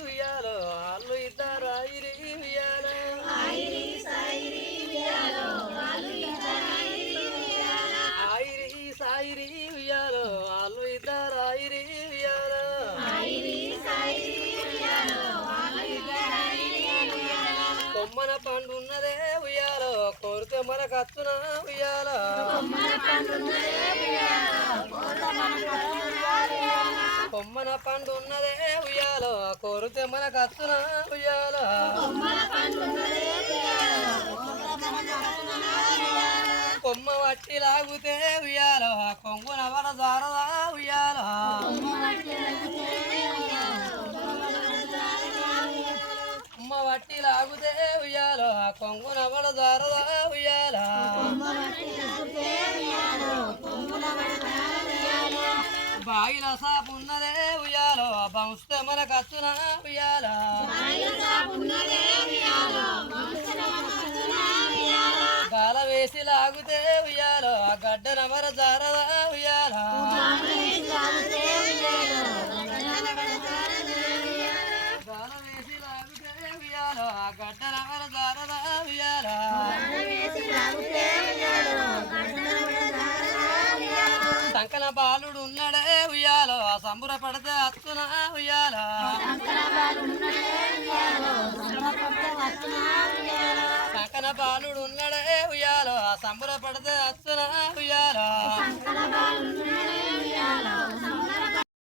ఉయ్యాలో వాళ్ళు ఇద్దరు ఐరి ఉయ్యాలో ఐరి సాయిరి ఉయ్యాలో వాళ్ళు ఇద్దరు ఐరి ఉయ్యాలో కొమ్మన పండు ఉన్నదే ఉయ్యాలో కోరితే మన కత్తున ఉయ్యాలో కొమ్మన పండు ఉన్నదే ఉయ్యాలో కోరితే మన కత్తున ఉయ్యాలో కొమ్మ వట్టి లాగుతే ఉయ్యాలో కొంగున వడ జారదా ఉయ్యాలో కొమ్మ వట్టి లాగుతే ఉయ్యాలో కొంగున వడ జారదా ఉయ్యాలో బాయిల సాపు ఉన్నదే ఉయ్యాలో బంస్తే మన కత్తున ఉయ్యాలో గాల వేసి లాగుతే ఉయ్యాలో గడ్డ నమర జారదా ఉయ్యాలో గాల వేసి లాగుతే ఉయ్యాలో గడ్డ నమర జారదా ఉయ్యాలో సంకన బాలుడు ఉన్నాడే ఉయ్యాలో సంబుర పడితే అత్తున ఉయ్యాలో సంకన బాలుడు ఉన్నాడే ఉయ్యాలో సంబుర పడితే అత్తున ఉయ్యాలో